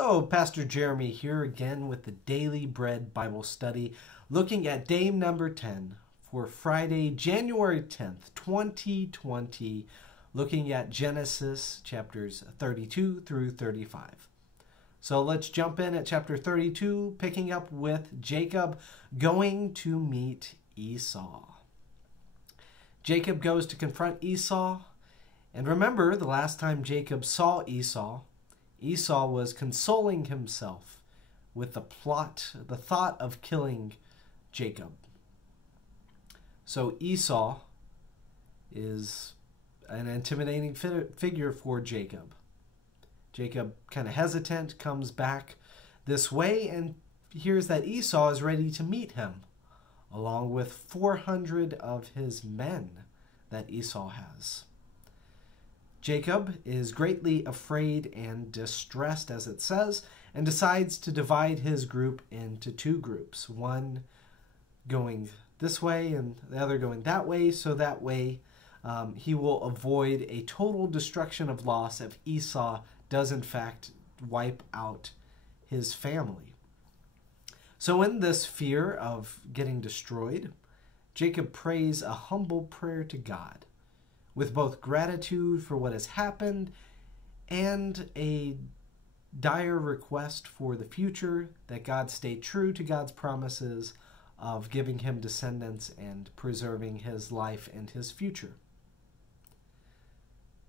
Hello, Pastor Jeremy here again with the Daily Bread Bible Study, looking at day number 10 for Friday, January 10th, 2020, looking at Genesis chapters 32 through 35. So let's jump in at chapter 32, picking up with Jacob going to meet Esau. Jacob goes to confront Esau, and remember the last time Jacob saw Esau was consoling himself with the thought of killing Jacob. So Esau is an intimidating figure for Jacob. Jacob, kind of hesitant, comes back this way and hears that Esau is ready to meet him, along with 400 of his men that Esau has. Jacob is greatly afraid and distressed, as it says, and decides to divide his group into two groups, one going this way and the other going that way, so that way he will avoid a total destruction of loss if Esau does in fact wipe out his family. So in this fear of getting destroyed, Jacob prays a humble prayer to God, with both gratitude for what has happened and a dire request for the future, that God stay true to God's promises of giving him descendants and preserving his life and his future.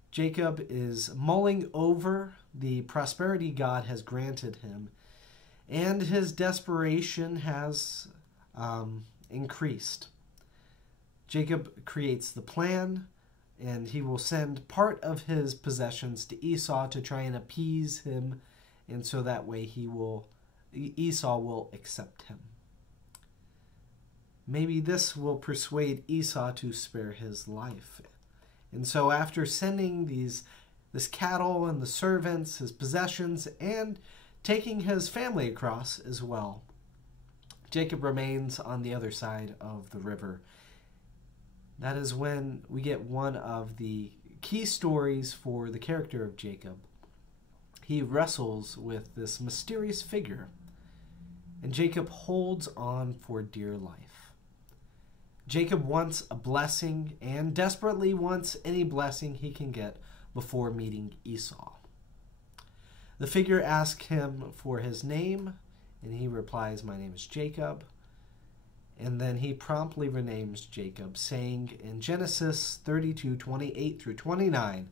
Jacob is mulling over the prosperity God has granted him, and his desperation has increased. Jacob creates the plan, and he will send part of his possessions to Esau to try and appease him, and so that way Esau will accept him. Maybe this will persuade Esau to spare his life. And so after sending this cattle and the servants, his possessions, and taking his family across as well, Jacob remains on the other side of the river. That is when we get one of the key stories for the character of Jacob. He wrestles with this mysterious figure, and Jacob holds on for dear life. Jacob wants a blessing and desperately wants any blessing he can get before meeting Esau. The figure asks him for his name, and he replies, "My name is Jacob." And then he promptly renames Jacob, saying in Genesis 32:28 through 29,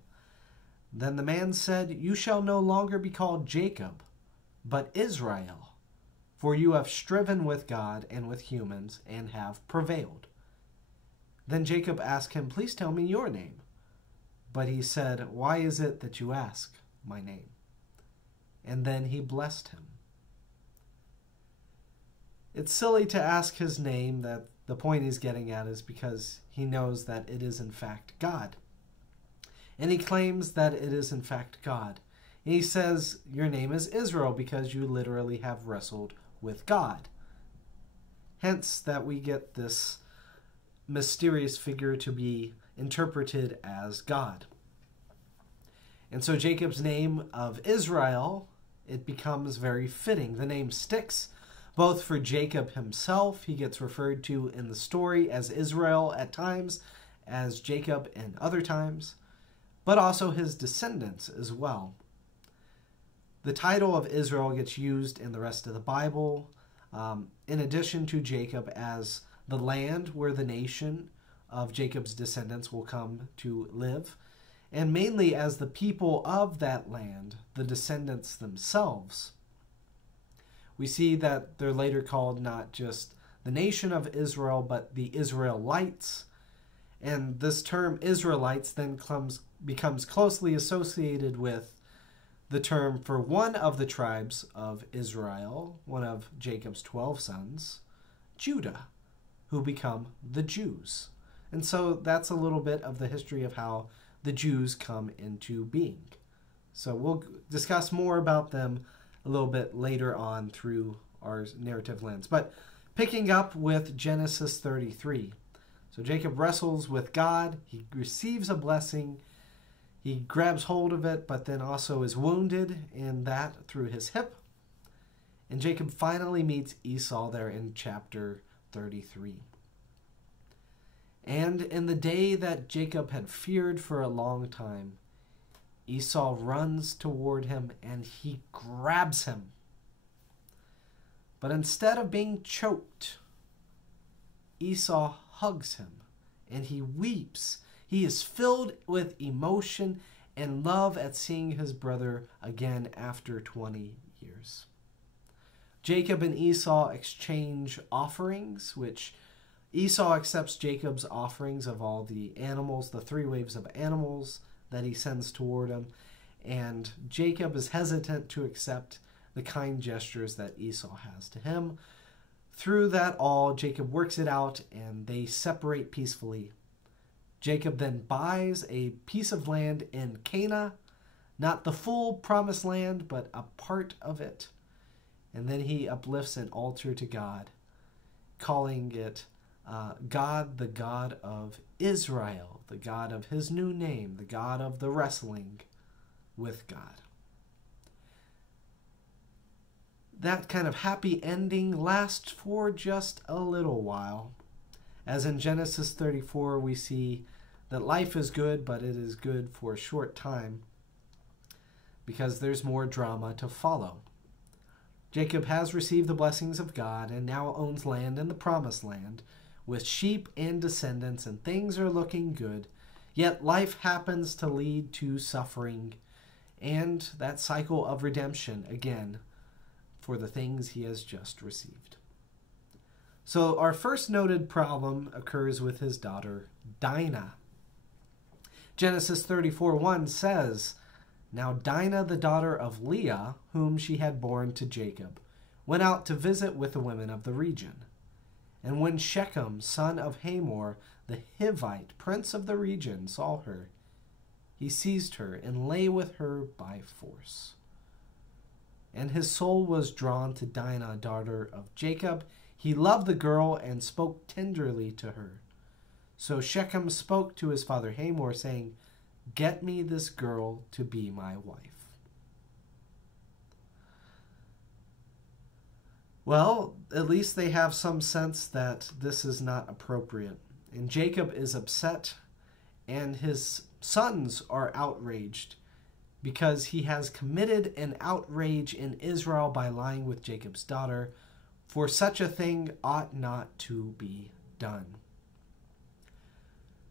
"Then the man said, 'You shall no longer be called Jacob, but Israel, for you have striven with God and with humans and have prevailed.' Then Jacob asked him, 'Please tell me your name.' But he said, 'Why is it that you ask my name?' And then he blessed him." It's silly to ask his name. That the point he's getting at is because he knows that it is in fact God. And he claims that it is in fact God. And he says, "Your name is Israel because you literally have wrestled with God." Hence that we get this mysterious figure to be interpreted as God. And so Jacob's name of Israel, it becomes very fitting. The name sticks both for Jacob himself. He gets referred to in the story as Israel at times, as Jacob in other times, but also his descendants as well. The title of Israel gets used in the rest of the Bible, in addition to Jacob, as the land where the nation of Jacob's descendants will come to live, and mainly as the people of that land, the descendants themselves. We see that they're later called not just the nation of Israel, but the Israelites. And this term Israelites then becomes closely associated with the term for one of the tribes of Israel, one of Jacob's 12 sons, Judah, who become the Jews. And so that's a little bit of the history of how the Jews come into being. So we'll discuss more about them a little bit later on through our narrative lens. But picking up with Genesis 33. So Jacob wrestles with God. He receives a blessing. He grabs hold of it, but then also is wounded in that through his hip. And Jacob finally meets Esau there in chapter 33. And in the day that Jacob had feared for a long time, Esau runs toward him and he grabs him. But instead of being choked, Esau hugs him and he weeps. He is filled with emotion and love at seeing his brother again after 20 years. Jacob and Esau exchange offerings, which Esau accepts Jacob's offerings of all the animals, the 3 waves of animals that he sends toward him, and Jacob is hesitant to accept the kind gestures that Esau has to him. Through that all, Jacob works it out and they separate peacefully. Jacob then buys a piece of land in Canaan, not the full promised land, but a part of it. And then he uplifts an altar to God, calling it God, the God of Israel, the God of his new name, the God of the wrestling with God. That kind of happy ending lasts for just a little while. As in Genesis 34, we see that life is good, but it is good for a short time because there's more drama to follow. Jacob has received the blessings of God and now owns land in the promised land with sheep and descendants, and things are looking good. Yet life happens to lead to suffering and that cycle of redemption again for the things he has just received. So our first noted problem occurs with his daughter, Dinah. Genesis 34:1 says, "Now Dinah, the daughter of Leah, whom she had borne to Jacob, went out to visit with the women of the region. And when Shechem, son of Hamor, the Hivite, prince of the region, saw her, he seized her and lay with her by force. And his soul was drawn to Dinah, daughter of Jacob. He loved the girl and spoke tenderly to her. So Shechem spoke to his father Hamor, saying, 'Get me this girl to be my wife.'" Well, at least they have some sense that this is not appropriate. And Jacob is upset, and his sons are outraged because he has committed an outrage in Israel by lying with Jacob's daughter. For such a thing ought not to be done.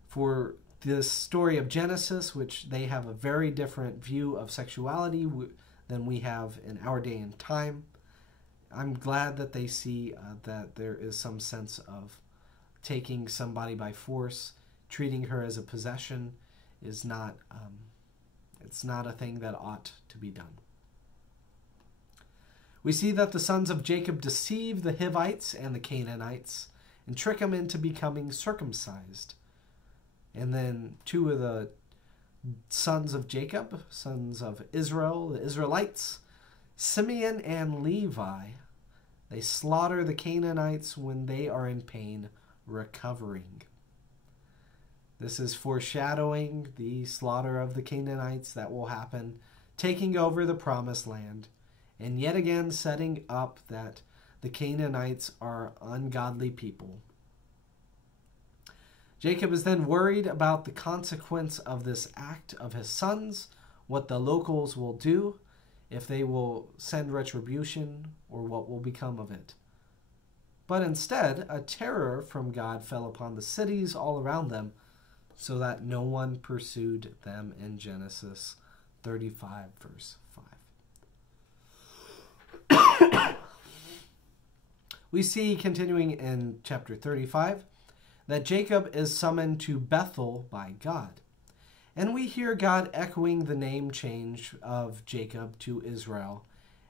For this story of Genesis, which they have a very different view of sexuality than we have in our day and time, I'm glad that they see that there is some sense of taking somebody by force, treating her as a possession, is not it's not a thing that ought to be done. We see that the sons of Jacob deceive the Hivites and the Canaanites and trick them into becoming circumcised. And then 2 of the sons of Jacob, sons of Israel, the Israelites, Simeon and Levi, they slaughter the Canaanites when they are in pain, recovering. This is foreshadowing the slaughter of the Canaanites that will happen, taking over the promised land, and yet again setting up that the Canaanites are ungodly people. Jacob is then worried about the consequence of this act of his sons, what the locals will do, if they will send retribution, or what will become of it. But instead, a terror from God fell upon the cities all around them, so that no one pursued them in Genesis 35, verse 5. We see, continuing in chapter 35, that Jacob is summoned to Bethel by God. And we hear God echoing the name change of Jacob to Israel,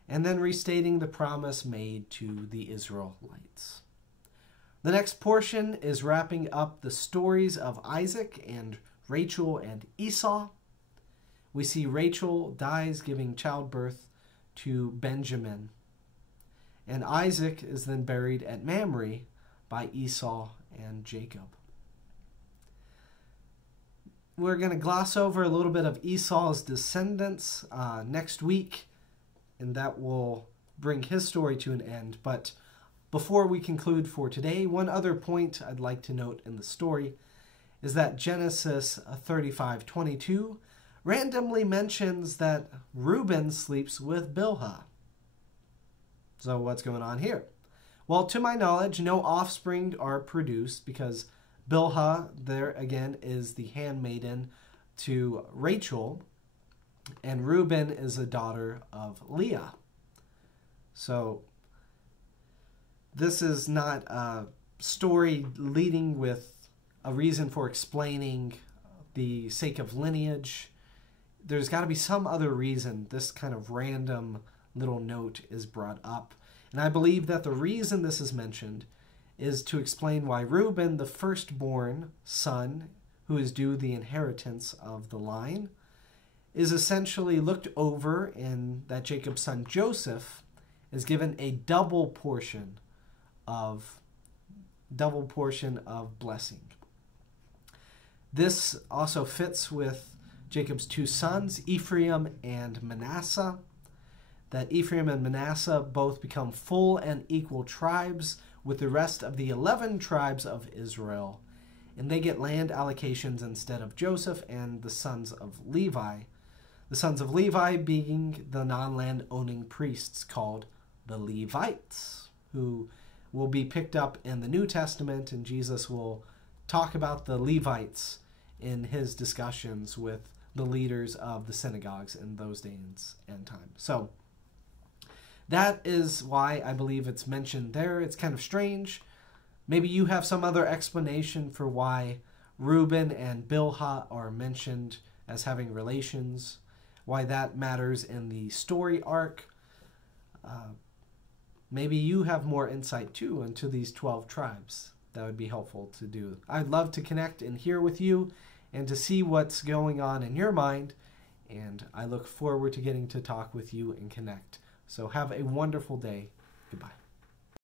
and then restating the promise made to the Israelites. The next portion is wrapping up the stories of Isaac and Rachel and Esau. We see Rachel dies giving childbirth to Benjamin. And Isaac is then buried at Mamre by Esau and Jacob. we're going to gloss over a little bit of Esau's descendants next week, and that will bring his story to an end. But before we conclude for today, one other point I'd like to note in the story is that Genesis 35:22 randomly mentions that Reuben sleeps with Bilhah. So what's going on here? Well, to my knowledge, no offspring are produced because Bilhah, there again, is the handmaiden to Rachel, and Reuben is a daughter of Leah. So this is not a story leading with a reason for explaining the sake of lineage. There's got to be some other reason this kind of random little note is brought up. And I believe that the reason this is mentioned is to explain why Reuben, the firstborn son, who is due the inheritance of the line, is essentially looked over in that Jacob's son Joseph is given a double portion of blessing. This also fits with Jacob's two sons, Ephraim and Manasseh, that Ephraim and Manasseh both become full and equal tribes with the rest of the 11 tribes of Israel, and they get land allocations instead of Joseph and the sons of Levi. The sons of Levi being the non-land owning priests called the Levites, who will be picked up in the New Testament, and Jesus will talk about the Levites in his discussions with the leaders of the synagogues in those days and time. So that is why I believe it's mentioned there. It's kind of strange. Maybe you have some other explanation for why Reuben and Bilhah are mentioned as having relations, why that matters in the story arc. Maybe you have more insight too into these 12 tribes. That would be helpful to do. I'd love to connect and hear with you and to see what's going on in your mind. And I look forward to getting to talk with you and connect. So have a wonderful day. Goodbye.